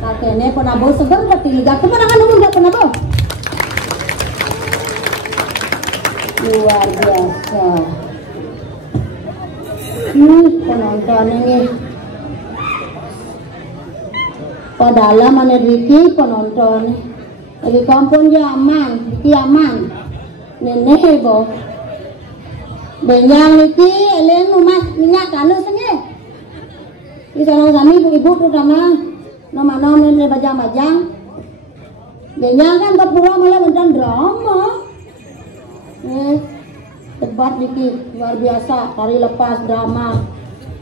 Kakeknya penabo seger ketiga kemenangan umum gak penabo. Luar biasa. Penonton ini. Padahal mana Ricky penonton. Di kampung dia aman, Ricky aman. Nenek bo. Benjang Ricky, eleng rumah minyak kanu sengeh. Di sana kami ibu-ibu terutama nama-nama ini bajang-bajang. Benjang kan kepura malah beneran drama. Debat dikit luar biasa, tari lepas drama.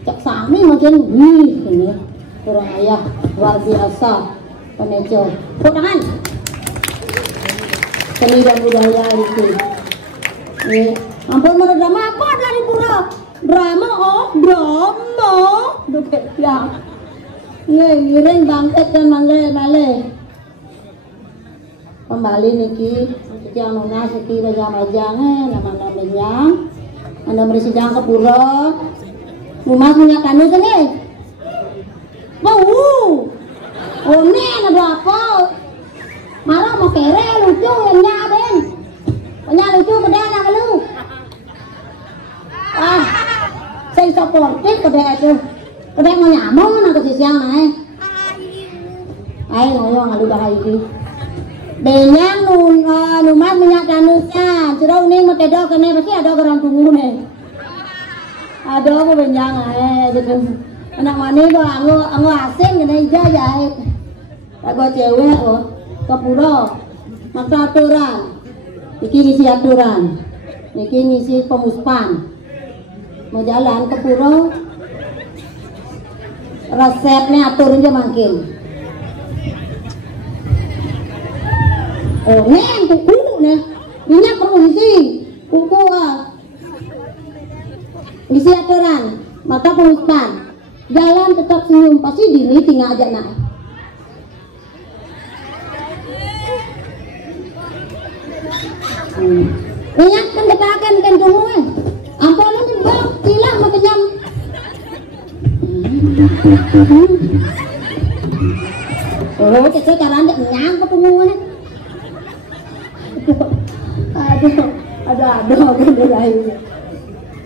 Cak sami makin ini kurang ayah luar biasa. Pemeco, tepuk tangan. Seni dan budaya dikit. Ampun mana drama apa dari pura? Drama drama. Dukit yang. Ngiring bangkit dan manggil-manggil. Kembali niki yang nona seki bajang-bajang nama-nama benyang anda bersidang ke pura rumah punya kanu sini bau one ada apa malah mau kere lucu nya ben punya lucu pada anak lu saya supportif pada itu pada mau nyamuk nak ke siang naik ayo ngoyong aduh bahaya Benyang numat minyak kanusnya, cerau nih mau tedo kene pasti ada orang tunggu nih. Ada apa benyang gitu. Anak mana itu anggo asing kene ija jahit. Aku cewek ke pura, maksa aturan. Iki ngisi aturan, iki ngisi pemuspan. Mau jalan ke pura, resepnya atur aja makin. Oh, nen kuku nih, minyak perlu isi, kuku isi aturan, maka pemuspan, jalan tetap senyum, pasti diri tinggal aja naik. Minyak kan dekakan kan semua, ampun itu bang, hilang mau kenyam. Oh, kecil karena ada nyang ketemu. Ada gitu lain.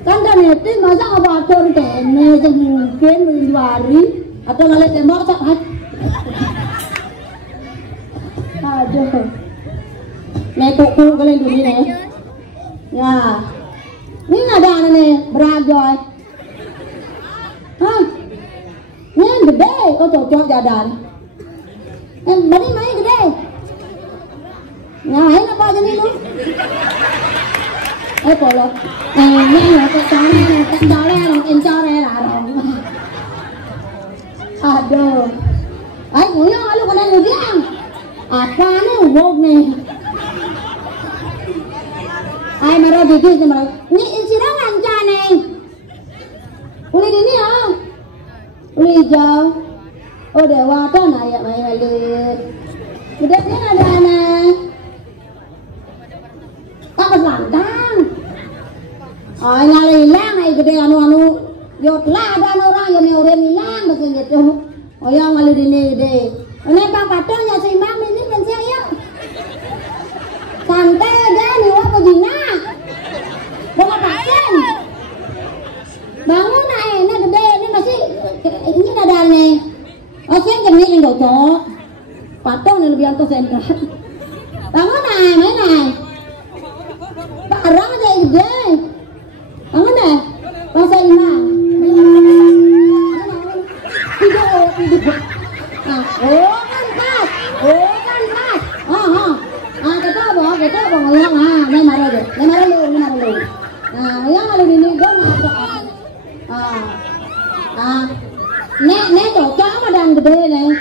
Kan dan itu masa abator kene mungkin menjuari atau ngeliat tembok tak aduh. Nek kuku kalian dulu nih. Ya. Ini ada nih berajoy. Hah? Ini gede kok cocok jadan. Bani main gede. Ngapain apa aja nih lu? Polo. Ini ke core larong. Aduh. Nguyong lu kena ngudiang. Apa nih ubog nih? Marah gigi sama. Ini sirang lancar nih. Uli ini ya. Uli hijau. Oh dewa tuh naik main balik. Gedenya ada anak. Tak lantang. Ngalilang ay gede anu yot lah ada orang yang orang hilang begitu gitu. Oh yang ngalir ini deh. Ini papatnya si mam ini pensiun ya. Santai aja nih wah begina. Bawa pasien. Bangun ini gede ini masih ini ada nih. Pasien jenis yang cocok. Patung yang lebih antus sentral. Bangun main Barang aja gede. Bangun Masa imam. Hidup. Nah, kan pas. Kita ngoyong ini marah deh. Ini marah lu. Nah, yang ada ini gua masuk. Nek cocok sama dan gede nih.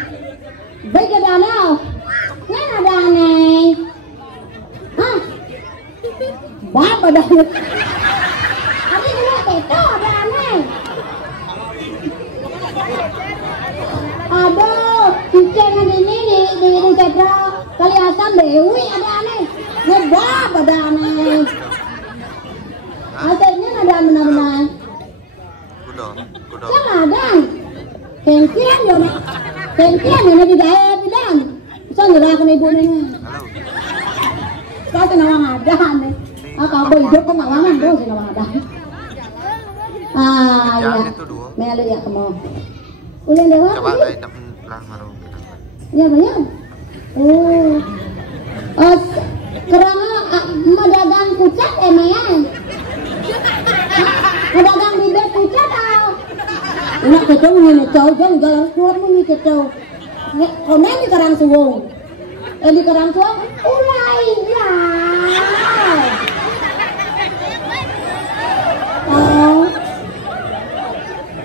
Baik ada nih. Nek ada nih. Bapak dah. Abi kena teto ada aneh. Aduh, cicing ini di teto kali asam Dewi ada aneh. Ngebab ada aneh. Asalnya ada benar-benar. Kuda. Yang ada. Kengkian yo nek Tengkian ini di daerah bidan. Bisa nyerahkan ibu nih. Kau tuh nawang ada nih. Kau hidup kok nawangan tuh si nawang ada. Iya. Melu ya kamu. Ulen dewa. Coba kayak lah maru. Iya banyak. Kerana medagang kucak emang. Medagang bibit kucak tau. Enak kita mengingat jauh jalan keluar mengingat jauh. Kau nanti kerang suwung. Di kerang suwung, ulai lah.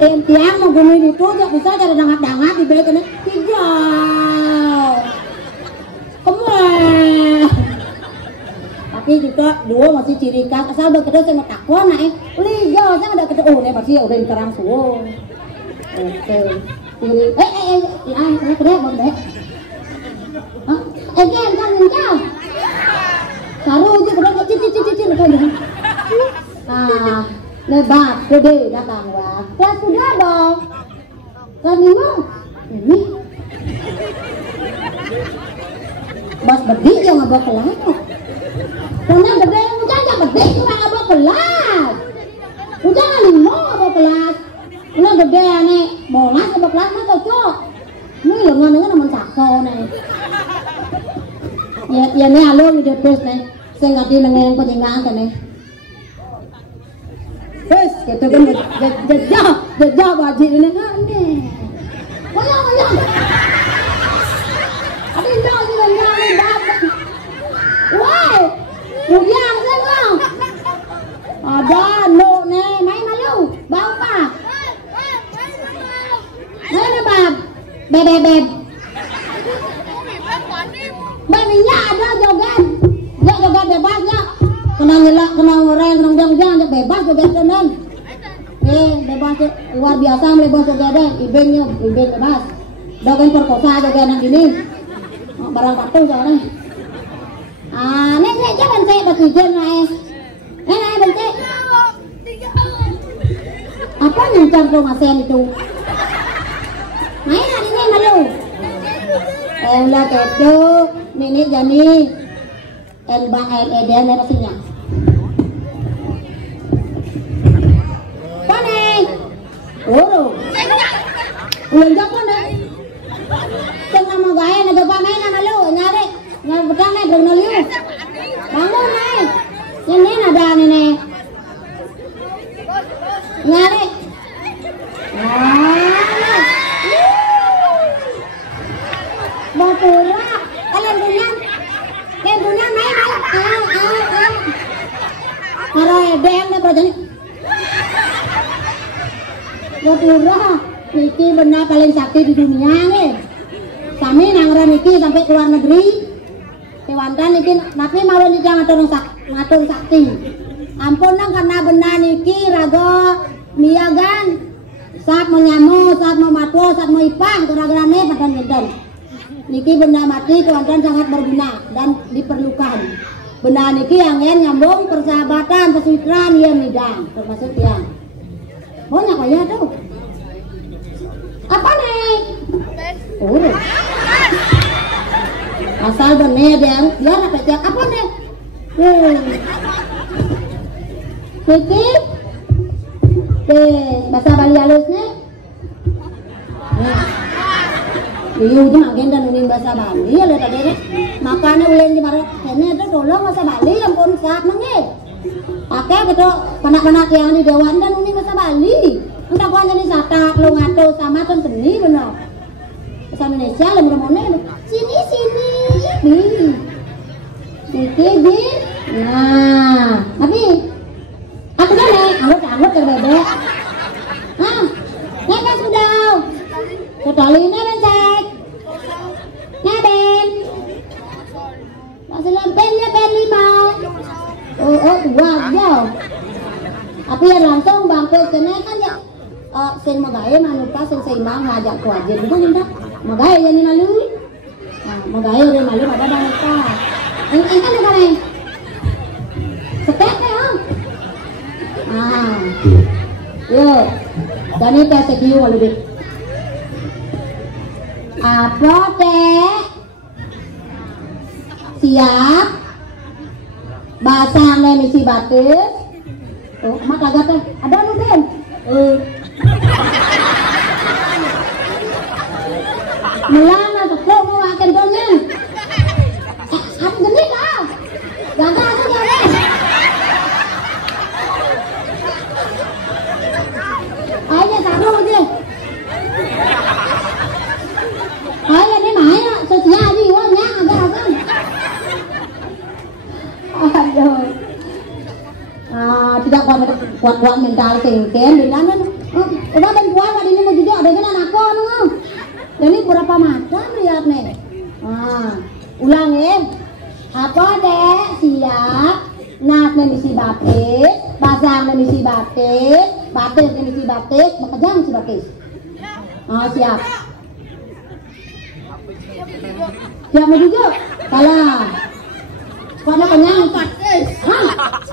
Tiang mau gini itu tidak bisa cara dangat-dangat di balik ini hijau. Kemana? Tapi juga dua masih ciri khas asal bekerja sama takwa naik hijau saya ada kerja nih pasti udah di kerang suwung. Oke. Ai kerja bang deh. Kan mencau. Saru aja kerja cicit kan. Lebat, gede datang wah. Kelas sudah dong. Kelas 5. Ini. Bos bedi yang ngabok kelas. Karena gede yang udah gede cuma ngabok kelas. Udah 5 ngabok kelas. Ini gede nih, molas ngabok kelas mah cocok. Ini lengan dengan namun sakau nih. Ya nih alur di terus nih. Saya ngerti dengan penjengaan kan nih. Terus kita kan jejak wajib ini kan nih. Goyang. Ada jauh ni dapat. Wah, goyang saya. Ada no nih, main malu, bau apa? Mana bab? Beb. Minyak ada joget bebasnya. Kena nyelak, kena ngoreng, kena ujang-ujang, bebas joget tenan. Bebas luar biasa bebas joget deh, ibing bebas. Dogen perkosa joget anak ini. Barang patuh soalnya. Nek jangan saya bertujuan naik. Naik bencet. Apa nyencar tuh masen itu? Naik hari ini malu. Lah ketu, ini jani. Eden apa sihnya? Pane. Ulang japan deh. Tengah mau gaya naga pane na malu nyari. Ngar pedang nih belum noliu. Bangun nih. Ini ada nih. Nyari. Batura. Kalian punya naik. Kalau edem nih berjani. Batura. Niki benar paling sakti di dunia nih. Kami nangre niki sampai ke luar negeri. Kewantan niki tapi mau niki ngatur sakti. Ampun nang karena benar niki rago miagan. Saat menyamu, saat mau matwa, saat mau ipang, keragerane padan ngeden. Niki benda mati kewantan sangat berguna dan diperlukan. Benda niki yang nyambung persahabatan, persaudaraan yang midang termasuk yang. Banyak kaya tuh. Apa nih? Asal bener dia apa cek apa nih? Niki bahasa Bali halus nih. Iya itu makin dan uling bahasa Bali ya lihat aja. Makanya uling di marah ini itu tolong bahasa Bali yang pun saat nengit. Pakai gitu panak-panak yang di dewan dan uling bahasa Bali. Entah kau jadi sata lo ngato sama kan seni benar. Bahasa Indonesia lemur mana? Sini di. Nah, tapi aku kan anggut terbebek. Nyampe sudah. Ketali ini bencet. Ngaben. Masih lempennya pen 5. Oh, dua jauh. Tapi yang langsung bangkit kena kan ya. Sen magaya manuka sen seimbang ngajak ku aja gitu minta. Magaya jadi malu. Magaya udah malu ada bangka. Kan juga nih. Setek ya. Yo. Dan ini tes sekiu malu deh. Apa teh? Siap. Basang nih misi batis. Oh, mak lagat teh. Ada nu Den? Melana keklok mau makan donnya. Aku gede lah. Gagal aku jalan. Ayo taruh aja. Ayo ini mana? Sosial di uangnya agak-agak. Aduh. Tidak kuat mental tingken dengan udah dan kuat tadi ini mau juga ada kan anakku nung. Ini berapa macam lihat nih. Ulang ya. Apa deh? Siap. Nas misi batis, basang misi batis, batis misi batis, bekejang si batis. Siap. Siap mau juga? Salah. Pada kenyang batis.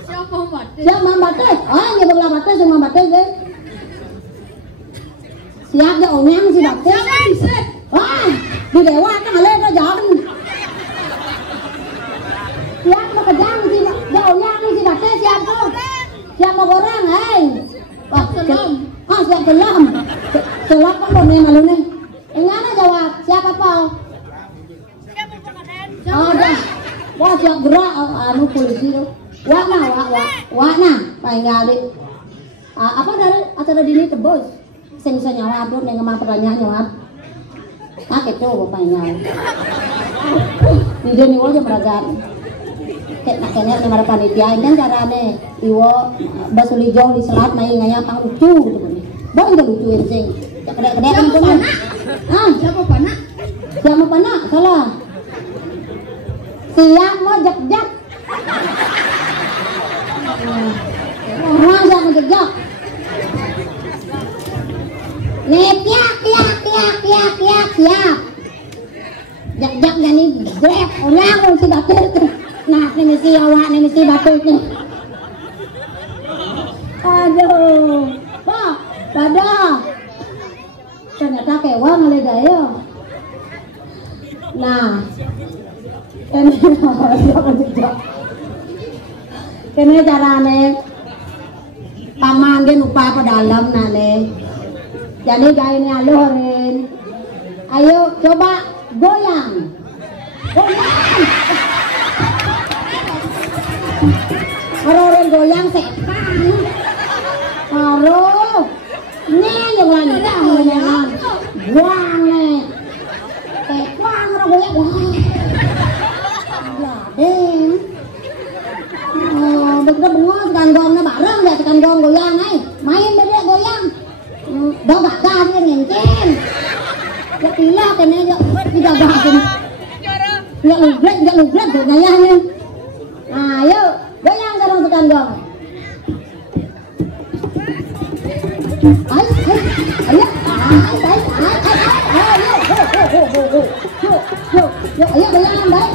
Siapa batis? Siapa batis? Ini belah batis sama batis deh. Siap ya onyang si batis. Di dewa kan ada jalan. Siap mau kejang si onyang si batis siap tuh. Siap mau goreng, wah belum. Siap belum. Selap kan boleh malu nih. Enggak jawab. Siap apa? Siap mau dah. Wah siap gerak anu polisi tuh. Wah nah, paling apa dari acara dini tebus. Sing bisa nyawab tuh yang ngemang pertanyaan nyawab. Kecoh bapak nyawab. Video nih aja meragat. Kayaknya sama panitia ini kan carane iwo basuli jong di selat main ngaya pang lucu gitu kan. Bang enggak lucuin sing. Kedek-kedek kan tuh. Siapa panak? Siapa panak? Salah. Siap mau jak-jak. Orang siap mau jak-jak. Nih piak siap. Jak-jak jadi grab orang mau si batur tuh. Nah ini si awak ini si batur nih. Aduh. Pak, dadah. Ternyata kewa ngale daya. Nah. Kene carane pamangen upah pedalam nane. Jadi gaine alurin. Ayo coba goyang. Orang goyang sepan. Aduh. Nih yang lain goyang. Buang nih. Buang orang goyang. Begitu bengong tekan gongnya bareng ya tekan gong goyang main beda goyang dah bakal dia ngencen ya pilih kena ya tidak bahagia nggak lugret tuh ngayahnya. Ayo goyang sekarang tekan gong. Ayo goyang baik.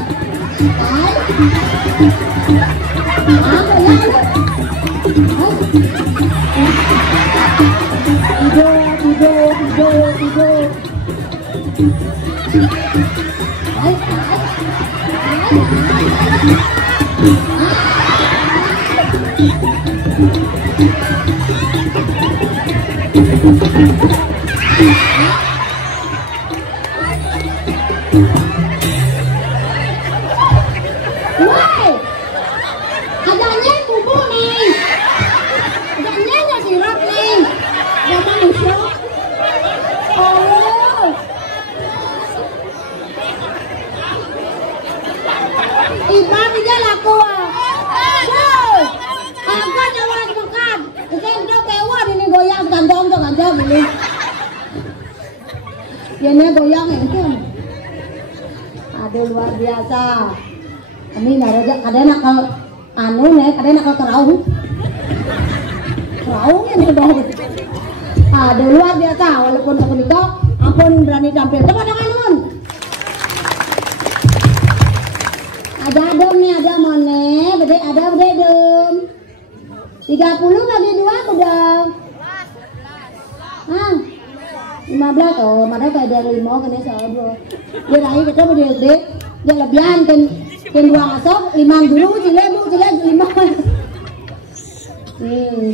Ini goyang itu. Aduh luar biasa. Ini naraja ada nak anu nih, ada nak keraung. Keraung yang sedang. Aduh luar biasa. Walaupun aku nikah, ampun berani tampil. Coba dengan nun. Ada dom nih, ada mana? Bede ada bede dom. 30 bagi 2 udah. 15 15 oh mà đó kayak dari 5 kan saya dua. Dia lagi kita mau dia lebihan kan dua masuk 5 dulu cile 5.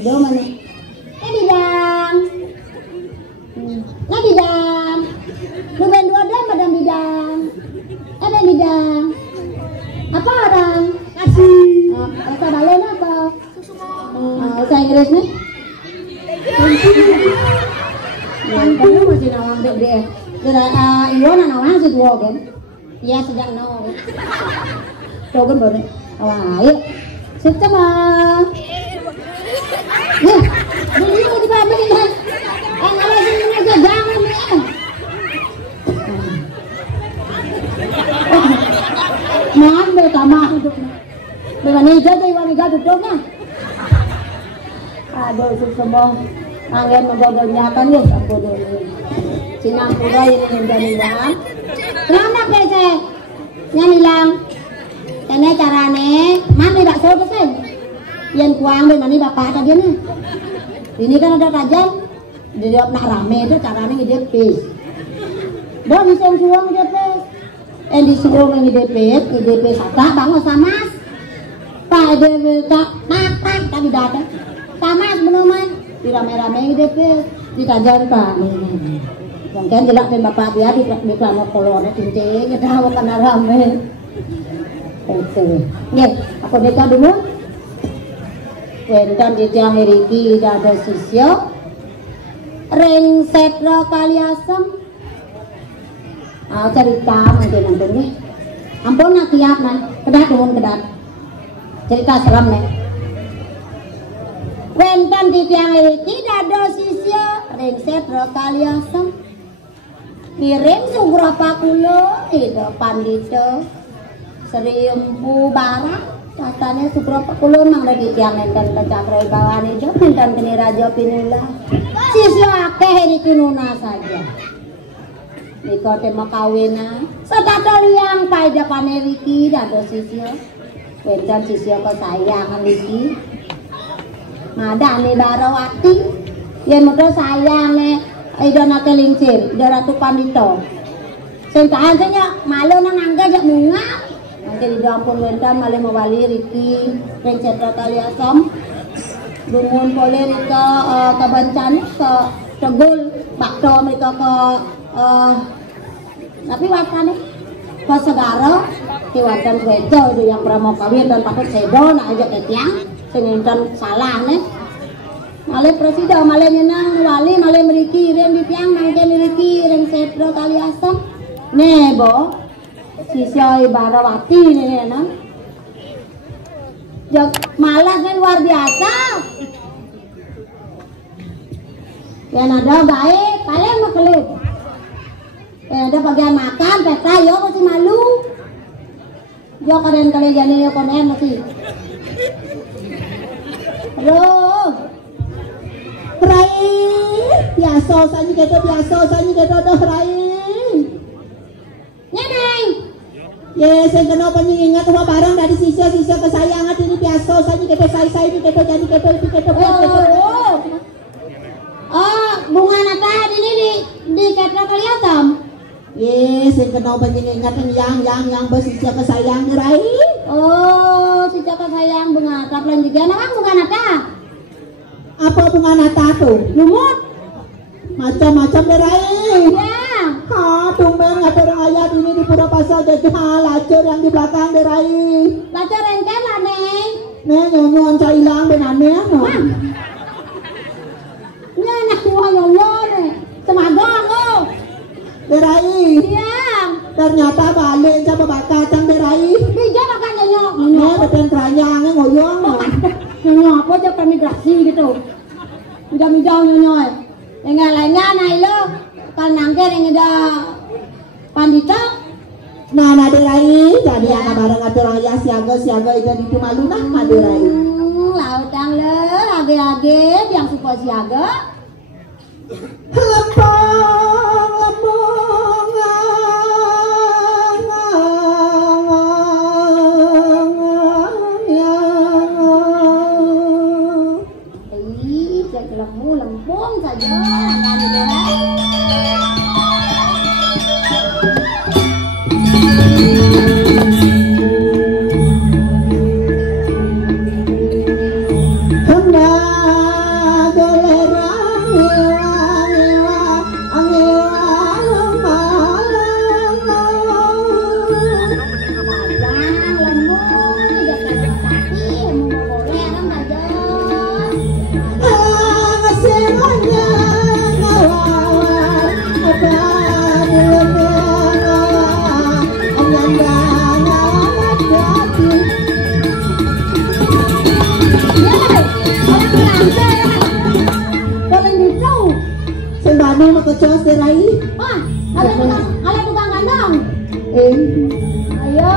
Do mana? Bidang. Bidang. Lu main dua dah madam bidang. Bidang. Apa orang? Kasih. Bahasa Balen apa? Bahasa Inggris nih? Kamu masih nawang dek dia. Iwan nawang sih dua kan? Iya sejak nawang. Tuh kan baru. Ayo. Sukses mah. Ya, ini mau dipamer ini. Ngalah sini aja jangan ya. Maaf bersama hidupnya. Dengan hijau tuh Iwan Iga tutupnya. Aduh semua angin menggogolnya kan ya ampun dulu. Sinang kuda ini dan hilang. Kenapa pese? Yang hilang. Karena carane mana bakso pesen. Yang kuang dengan ini bapak tadi nih. Ini kan ada tajam. Dia nak rame itu caranya dia pes. Dah bisa suang dia pes. Disuruh DP sata bangun sama Pak DP tak tadi datang sama meneman di rame-rame DP ditajan Pak mungkin jelak dan bapak dia di kelana kolornya cincin kita mau kena rame itu ya aku deka dulu wentan di tiang Riki ada sisyo ring setro kaliasem cerita mungkin nih ampun nak tiap nah kedat nuhun kedat cerita seram nih wenten di tiang iki dado sisya ringset rokaliasem miring sugrapa kulo itu pandito Sri Empu Barat katanya sugrapa kulo mang di tiang enten kecakrai bawani jo enten kini raja pinula sisya akeh iki nuna saja Niko tema kawina setata liang pada paneriki dado sisyo wencan sisyo kesayangan iki madane barawati yen mudo sayang ne idana kelincir Ratu Pandito sing kaantenya malu nang angga jak munga nanti di ampun wencan male mawali riki ring cetra kaliasom dungun pole rika kabancan ke tegul bakto mereka ke tapi wakane pas segara di wajan wedo itu yang pernah mau kawin dan takut sedo nak aja ke tiang sing salah nih male presiden male nyenang wali male meriki rem di tiang mangke meriki rem setro kali asam nebo sisya Barawati nih nang jak malah kan luar biasa yang ada baik kalian mau kelit ada bagian makan pesta yo masih malu yo kalian jadi yo konen masih halo Rai biasa sanyi kita doh Rai nyeneng yes yang kena pengingat semua barang dari sisya kesayangan ini biasa sanyi kita saya ini kita jadi kita oh bunga nata ini di ketra kaliatam yes yang kena pengingat yang bersisya kesayang Rai oh sisya kesayang bunga nata pelan juga namanya bunga nata apa bunga nata tuh lumut macam-macam Rai ya tumben ada ayat ini di pura pasar jadi lacur yang di belakang Rai lacur engkel lah neng nyonya cailang benane no nya nak nyonya nih semagong oh Rai iya ternyata balik sama bakal cang Rai bija makan nyonya betul kerajaan ngoyong nyonya apa aja migrasi gitu udah mijau nyonya yang lainnya naik lo kan nangker yang ada pandita nah Rai jadi anak bareng atur ayah siaga itu di malu nah Rai lautang le age-age yang suka siaga lempung saja Ale tukang kandang. Eh, Ayo.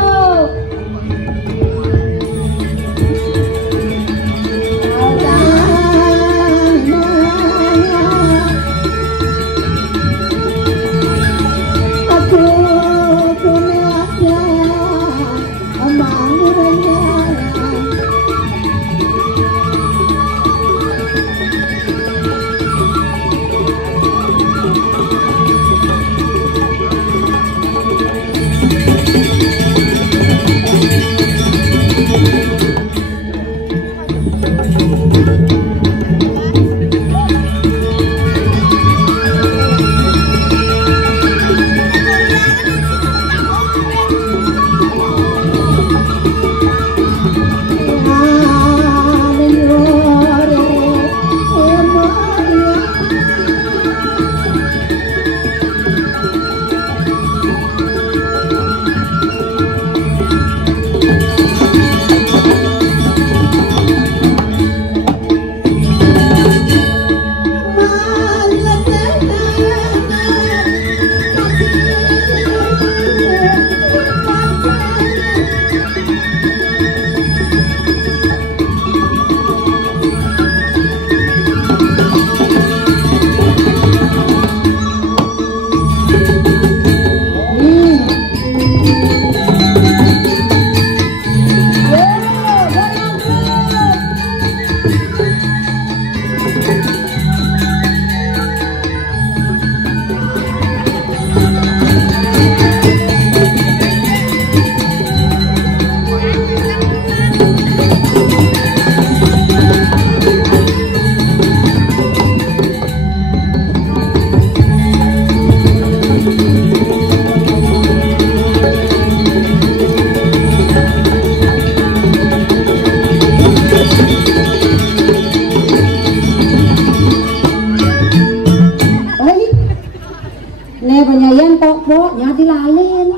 penyayan pokoknya dilalin.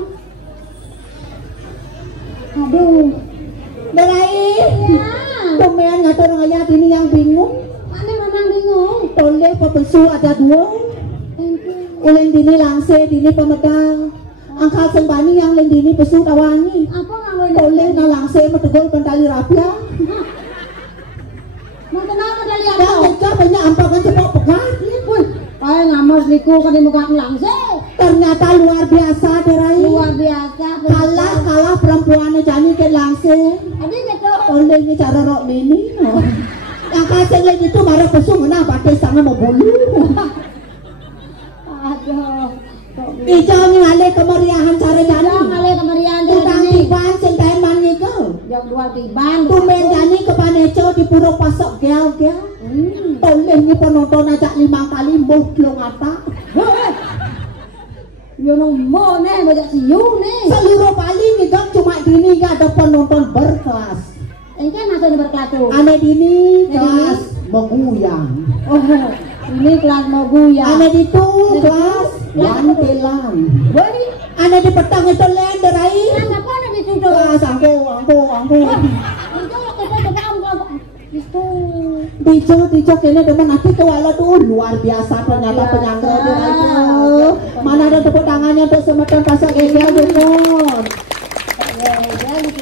Aduh, berai. Tumben ngatur ayat ini yang bingung. Mana memang bingung. Toleh pepesu ada dua. Uleng dini langse, dini pemedang. Angkat sembani yang leng dini pesu tawani. Apa ngawin? Toleh na langse metegol pentali rapia. Mau kenapa dari Dan apa? pecah banyak ampakan cepok pekat. Kayak ngamos liku kan di muka langse. Ternyata luar biasa derai. Luar biasa. Kalah perempuannya jani ke langse. Adi gitu. Oleh ini cara rok ini. Yang kasih lagi itu marah pesu menang pakai sangat mau bulu. Aduh. Ijau ni ngale kemeriahan cara jani. Ngale kemeriahan Utang jani. tiban cintain mani ke. Yang dua tiban. Tumen jani ke paneco di puruk pasok gel-gel. Oleh ini penonton ajak 5 kali mbuh belum ngata. Yo mau nih banyak siu nih. Seluruh paling itu cuma dini gak ada penonton berkelas. Ini kan masuk berkelatu. Aneh dini kelas menguyang. Oh, ini kelas mau guyang. Aneh itu kelas wantelan. Beri. Aneh di petang itu lenderai. Kenapa ada di situ? Kelas angku. Itu kita coba angkat. Itu. Dijok ini teman nanti kewala tuh luar biasa ternyata penyangga dia itu. Mana ada tepuk tangannya untuk semeton pasang egel demon.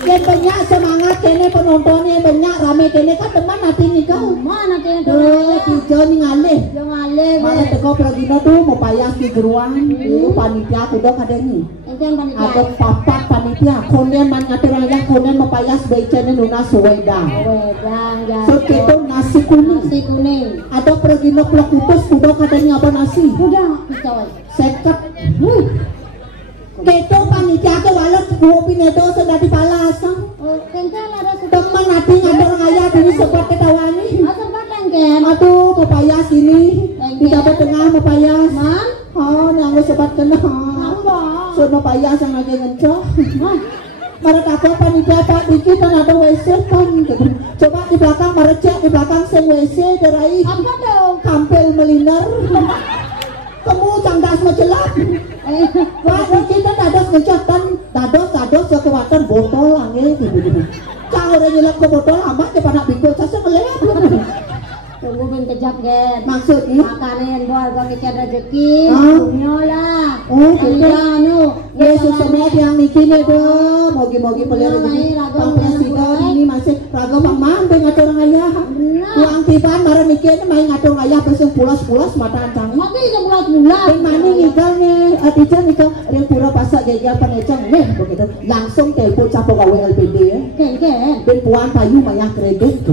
Yang banyak semangat kene penontonnya banyak rame kene kan teman nanti nih kau. Mana kena Tuh dijok nih ngalih. Yang ngalih. Mana teko pragino tuh mau payas di geruan. Itu panitia kuda kada nih. Itu yang panitia. Ada papat panitia. Konen man ngatur aja konen mau payas becene nuna suwedang. Wedang ya. So itu nasi kuning. Nasi kuning. Ada pragino plak putus kuda katanya apa nasi. Udah, kicauan. Seket. Keto panitia ke walau kopi neto sudah dipalasang. Oh, kencang ada Teman nanti ngador ngaya ini sempat ketawani. sempat lengket. Aduh pepayas ini di dapat tengah pepayas. Man? Oh nanggu sempat kena. Apa? So pepayas yang lagi ngencok. Hah? Mereka apa panitia pak dikit kan ada WC kan. Coba di belakang merecek di belakang sing WC derai. Apa dong? Kampel meliner. Kamu cangdas macelak. Wah, kita dados ngecotan, dados kekuatan botol angin gitu. Cang orang nyelap ke botol amat kepada bingko casa melelap. Tunggu ben kejap gen. Maksudnya Makanan keluarga kita rezeki. Ah. Nyola. Oh, gitu. Jangan Yesus semua yang mikirnya tuh, mogi-mogi pelihara ini, Bang Presiden ini masih raga Bang Mambe ngatur orang ayah. Tuang tiban marah mikirnya main ngatur ayah pesung pulas-pulas mata ancang. Mati itu bulat-bulat. Ben mani ngigalnya, atijan itu yang pura pasak jajan penecang nih begitu. Langsung telepon capok gawe LPD ya. Ken. Ben puan payu mayah kredit.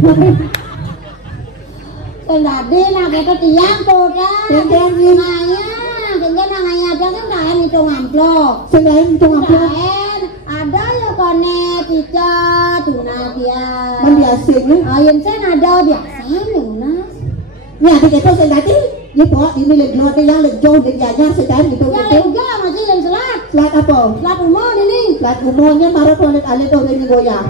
Ken tadi lah kita tiang tuh kan. Ken Nanganya kan kan hitung amplop. Selain hitung amplop. Ada ya kone tica tuna dia. Biasanya. Ayun sen ada biasanya Nas. Nhà thì cái tôi sẽ nói chứ như có ini lek lo cái yang lek jauh lek jajan sedang gitu Yang gitu. lega masih yang selat. Selat apa? Selat umur ini. Selat umurnya marah tuh lek ale tuh ini goyang.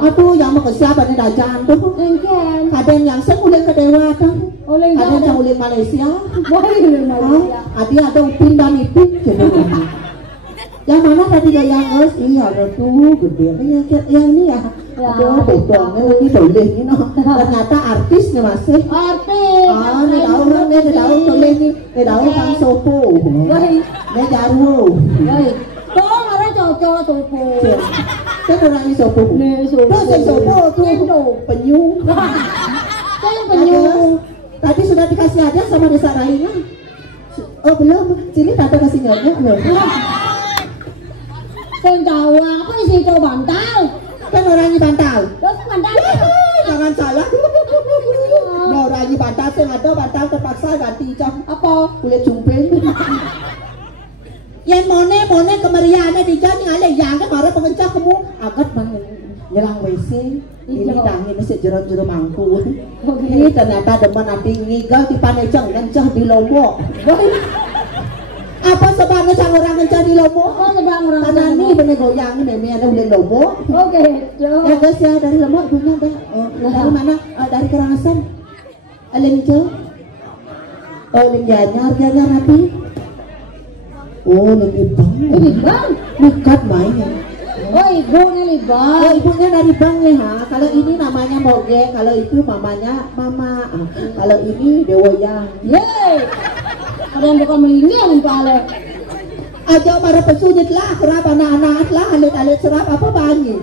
Aduh yang mau ke siapa nih dajan tuh? Engken. Ada yang semuanya ke dewa kan? Oleh Ada yang ulit Malaysia. Boleh Malaysia. Ada upin dan ipin gitu. Yang mana tadi yang harus iya ada tuh gede yang ini ya. Aduh bedongnya lagi boleh ini no. Ternyata artisnya masih. Artis. Nih tahu boleh nih tahu kang sopo. Nih jarwo. Tuh orang cocok sopo. Kan orang ini sopo. Tuh sopo tuh penyu. Kan penyu. Tadi sudah dikasih aja sama desa lainnya. Oh belum, sini tante kasih nyonya belum. Sen tahu apa sih itu bantal? Kan orangnya bantal. Terus bantal. Jangan salah. Nah orangnya bantal, saya ada bantal terpaksa ganti jam apa kulit jumping. Yang mone kemeriahannya di jam yang ada yang kan marah pengencah kamu agak banget nyelang WC. Ini tangin masih jero mangku. Ini ternyata demen nanti ngigal di Panejang ngencah di Lombok. Apa sebabnya sang orang ngencah di Lombok? Oh sebab orang. Karena ini bener goyang ini ada udah Lombok. Oke. Ya guys ya dari Lombok ibunya ada. Dari mana? Dari Karangasem. Alin itu? Oh Gianyar nanti. Oh Libang. Libang? Dekat mainnya. Oh ibunya Libang. Oh ibunya dari Bang ya ha. Kalau ini namanya Moge, kalau itu mamanya Mama. Kalau ini Dewoyang. Yeay. Ada yang bukan melingin pale. Aja para pesunyit lah, kerap anak-anak lah, alit-alit serap apa banyak.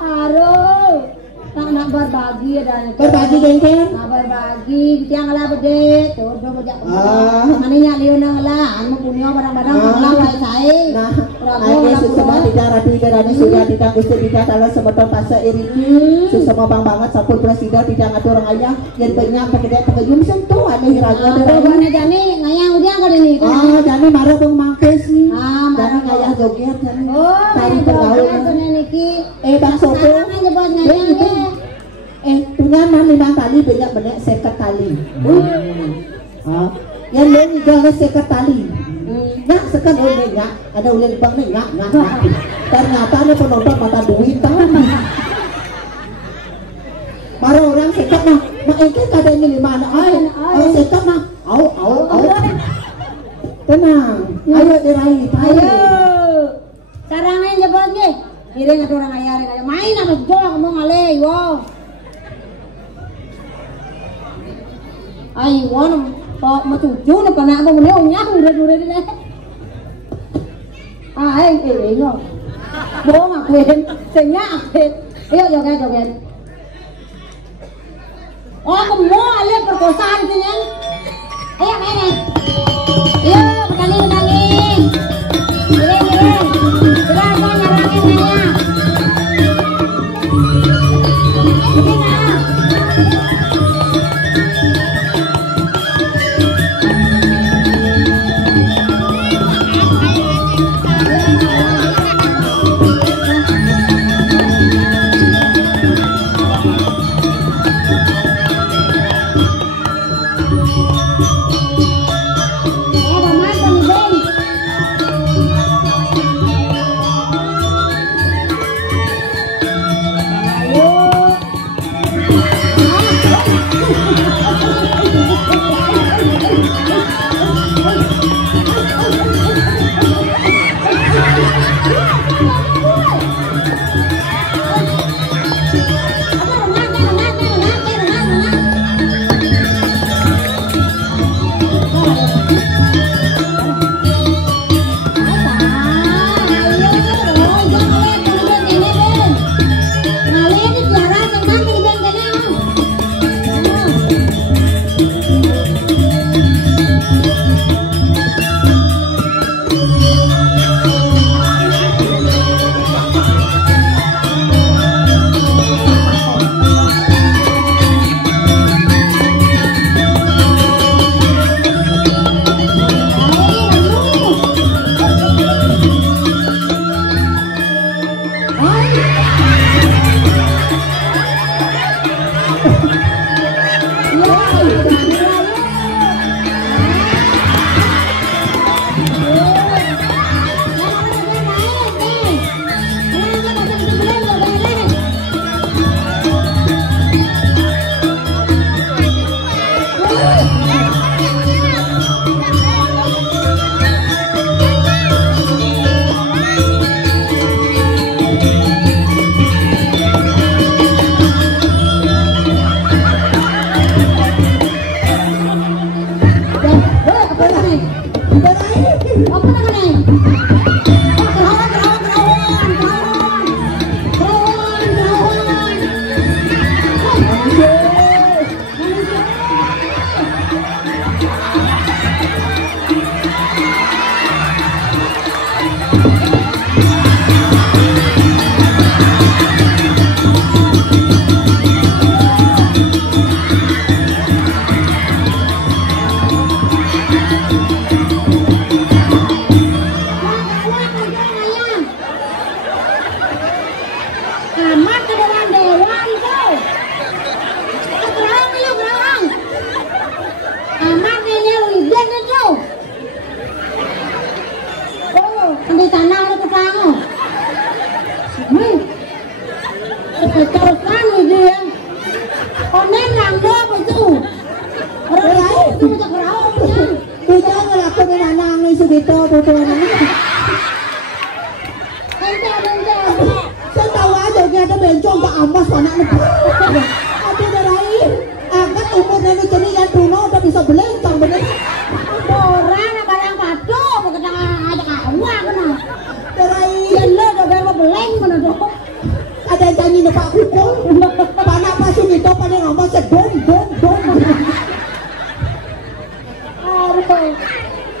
Aduh. Nak berbagi dan Berbagi gengken? Nak berbagi, tiang lah bede, tuh do bejak. Maninya liunang lah, anu punya barang-barang lawai saya. Nah, ayo susah tidak rapi berani sudah tidak gusti tidak salah sebetul fase ini. Susah bang banget sapul presiden tidak ngatur orang ayah yang banyak pekerjaan pengayum sentuh ada hiraga dari. Mana jani ngayang udah kali ini. Oh, jani marah bang mangkes nih. Jani ngayah joget jani. Oh, tadi pergaul. Bang Sopo. Dengan man 5 tali banyak sekat tali. Yang lain juga sekat tali. Nggak sekat oleh nggak ada oleh bang nih nggak. Ternyata ada penonton mata duit tahu. Baru orang sekat mah, engkel kada ini 5 anak. Ayo sekat mah, au. Tenang, ayo diraih. Ayo. Sekarang yang jebot nih. Kiring ada orang ayah main apa jual ngomong ale wow. Ai won kok macucu na kana apa mene onyah udah deh. Ai ngok. Bố mà quyền, sing akit. Ayo joget. Oh, kamu lihat perkosaan itu kan? Ayo main. Ayo bertanding. Giring. Gerak nyarangin ya. Ini nah.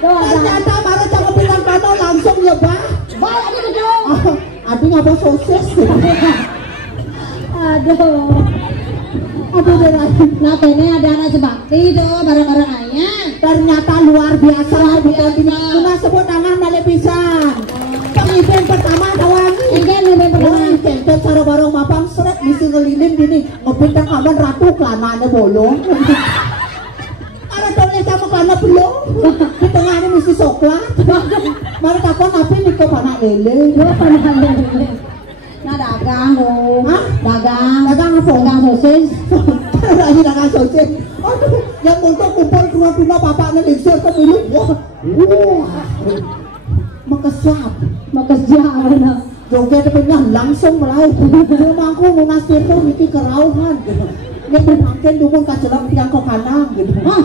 Ternyata baru jangan bilang kamu langsung ya, Pak. Bawa dia betul. Aduh ngapa sosis? Aduh. Aduh berai. Nah ini ada anak sebakti tuh bareng-bareng ayah. Ternyata luar biasa bukan ini. Cuma sebut tangan nale pisan. Pemimpin pertama kawan. Ingin lebih pertama. Cengket cara bareng mapang seret misi ngelilin gini. Ngepintang aman ratu kelananya bolong. Ada tolnya sama kelana belum. Di tengahnya misi coklat. Mari takon apa nih kok anak lele. Nah dagang dong. Hah? Dagang. Dagang apa? Dagang sosis. Lagi dagang sosis. Aduh, yang untuk kumpul tuna-tuna bapaknya lingsir ke milu. Wah. Makesap. Makesap. Joget punya langsung mulai. Memang aku mau ngasih tuh ini kerauhan. Ini mungkin dukung kacelang tiang ke kanan gitu. Hah?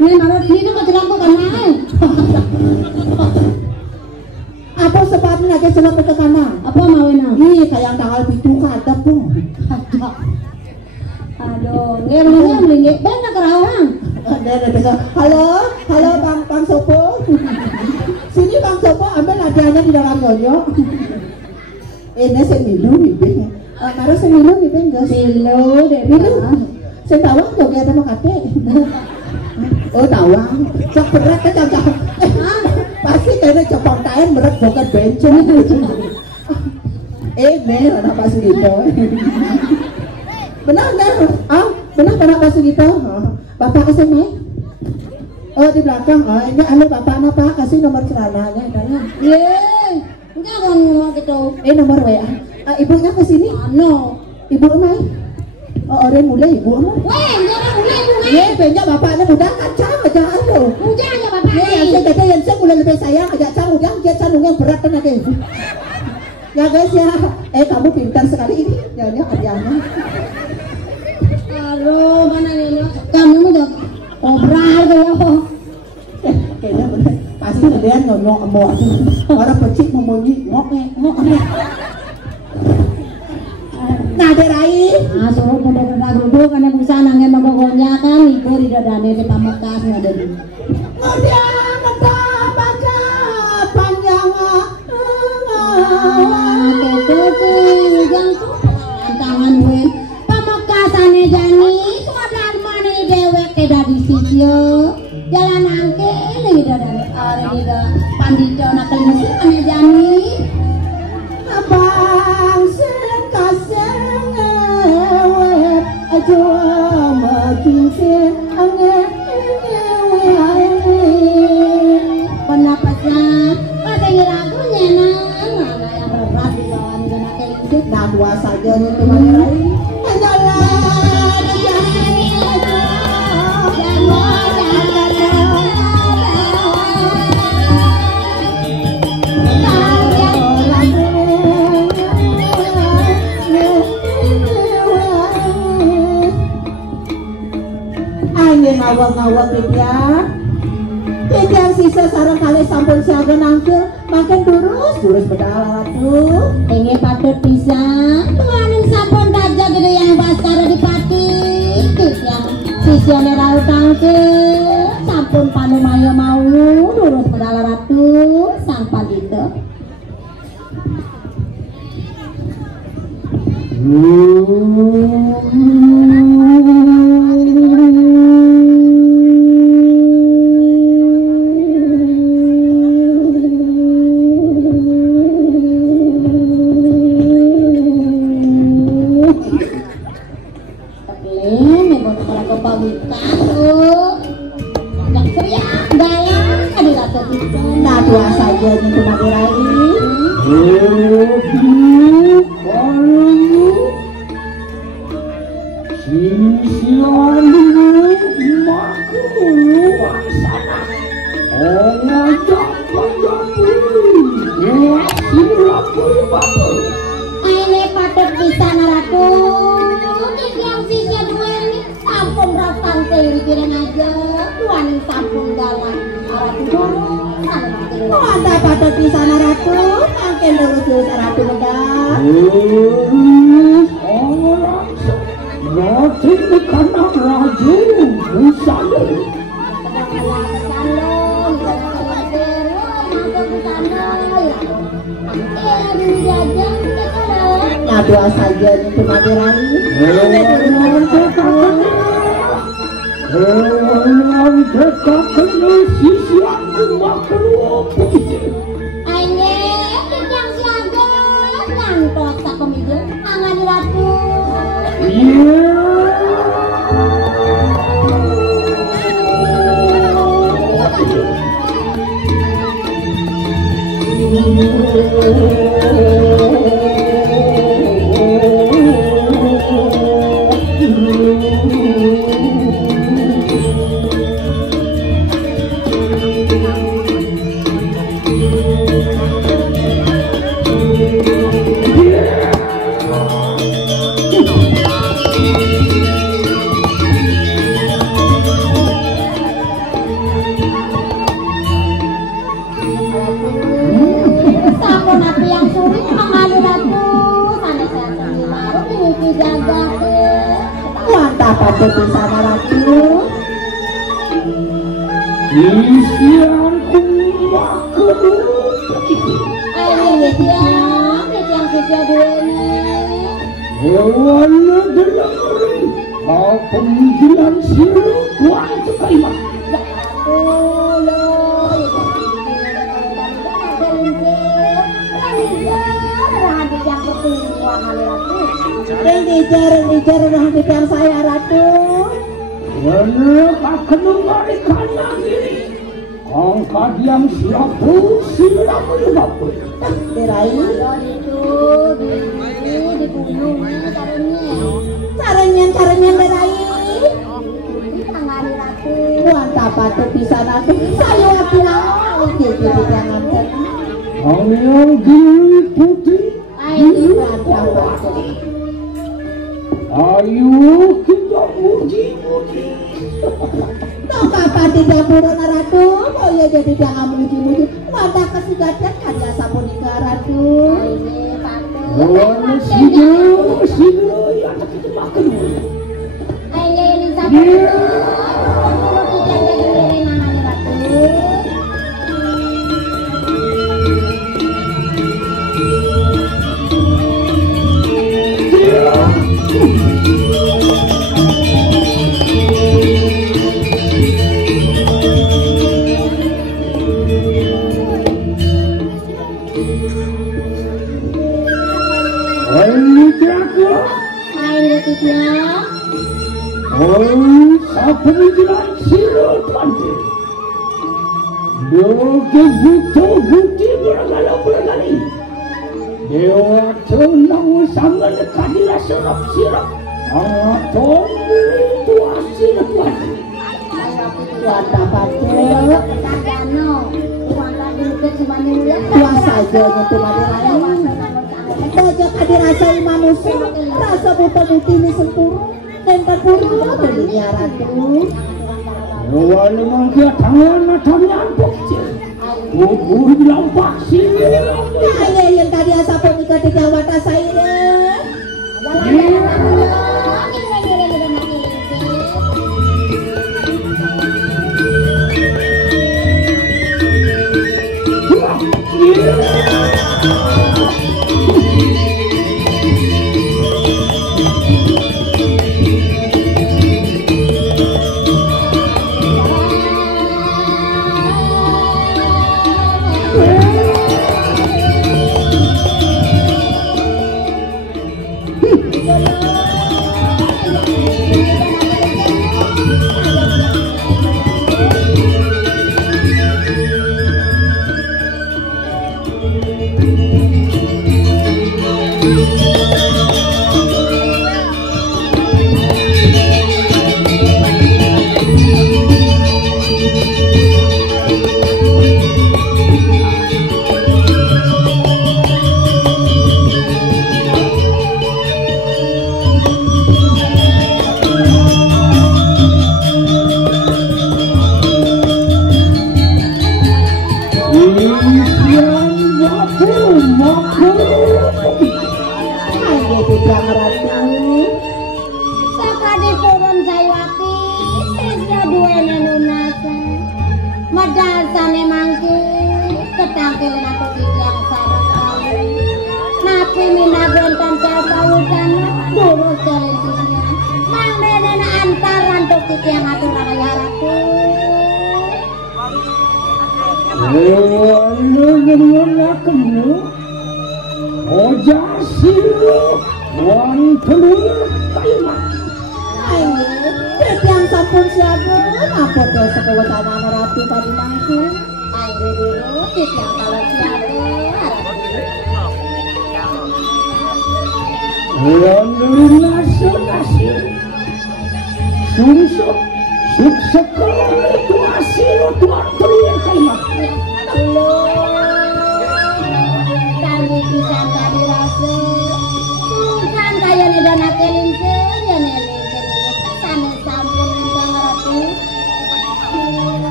Ini naruh di sini kacelang ke kanan. Apa sebabnya aja celang ke kanan? Apa mawena? Ih, kayak tanggal pitu kada pun. Aduh, ngerungnya melinggit banyak kerauhan. Halo, halo Bang Sopo. Sini Bang Sopo ambil hadiahnya di dalam nyonya. Ini semilu nih, karo semilu nih enggak? Milu, deh Milu. Saya tawang joget sama kate. Oh tawang, cok berat kan cok. Pasti kayaknya copong kain berat joget bencong. Bener anak Pak Sugito. Benar enggak? Ah, benar anak Pak Sugito. Bapak kasih naik. Oh di belakang. Oh ini anu bapak apa? Kasih nomor celananya. Yeay, enggak kan ngomong gitu. Nomor WA. Ibunya ke sini? No. Ibu naik. Oh orang mulai ibu mah. Weh, jangan mulai ibu kan? Ye, banyak bapaknya muda kacang aja anu. Udah aja bapak. Yang saya kata yang saya mulai lebih sayang ajak canggung yang canggung yang berat kan ada. Ya guys ya, kamu pintar sekali ini. Ya hadiahnya. Aduh, mana ini? Kamu udah obral tuh. Kayaknya bener. Pasti ada nyonyok emo. Orang pecik memunyi ngok. Nah derai. Nah suruh pada duduk karena bisa nangge magogonya kan ibu di dadane di Pamekasan ada di. Kemudian baca panjang. Yang tangan gue Pamekasane jani suadan mane dewek keda di sisio jalan angke ini dadane are di pandito nak kelinci mane jani Abang sekaseng ewet ajwa makin se ange kenapa pesan pakai lagu nyenan mana yang berat di bawah ini anak kelinci nah dua saja nih teman lain ngawang-ngawang ya yang sisa sarang kali sampun siaga nangkil makin durus bedala tuh ini patut bisa tuaning sampun daja gede yang basara dipati yang sisiannya rau tangkil sampun panu maya mau durus bedala ratu sampah gitu dua saja itu mati Doge butuh bukti berkali-kali. Dewa tenang sama dekat sirap. Atau itu hasil kuasa. Kuasa pacar. Kuasa aja nyentuh Madirain. Pojok dirasai manusia. Rasa buta-buti ini sempurna. Dan terpuruk dunia ratu. Dewa memang dia tangan macamnya ampuk. Bubur lampak sini. Ayo yang tadi asapun ikat di Jawa Tasainya.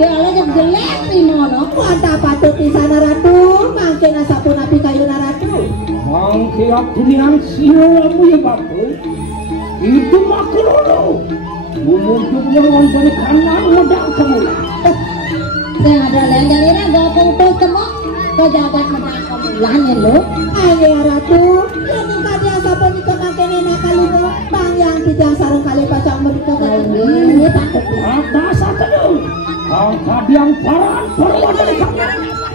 Ya Allah yang jelek di mono. Mantap patut di sana ratu, mangke nasapun api kayu ratu. Mangke aku niang siamu ya bapak. Itu makhluk. Mumujuknya orang dari kanan modal kamu. Yang ada lain dari ini gak pupus temu. Kau jagat modal kamu lain lo. Ayo ratu, yang nikah dia sapun itu mangke nenek kali lo. Bang yang tidak sarung kali pacang begitu kali ini patut. Kata satu. Angkat yang parah dari kamu.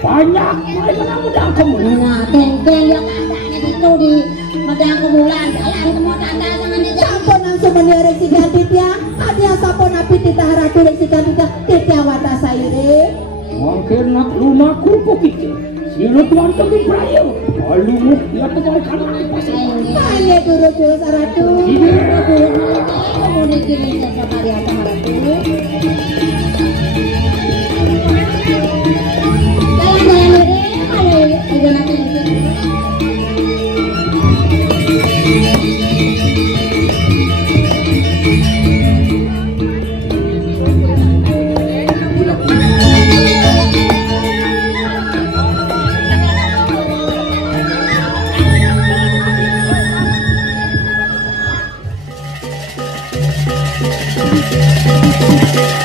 Banyak mereka modal kamu. Nah, keng-keng yang adanya itu di modal kemulan. Jalan semua tanda jangan di Sampun langsung menderek si Gaditya. Adia sapun api titah ratu dan si Gaditya. Titya wata saire. Mungkin nak lunak kupuk itu. Silut wanita di perayu. Lalu dia tegal kanan di pasir. Ayo dulu ratu. kamu dikirim ke Samaria sama ratu. Jalan-jalan ini kalau udah nanti Thank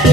you.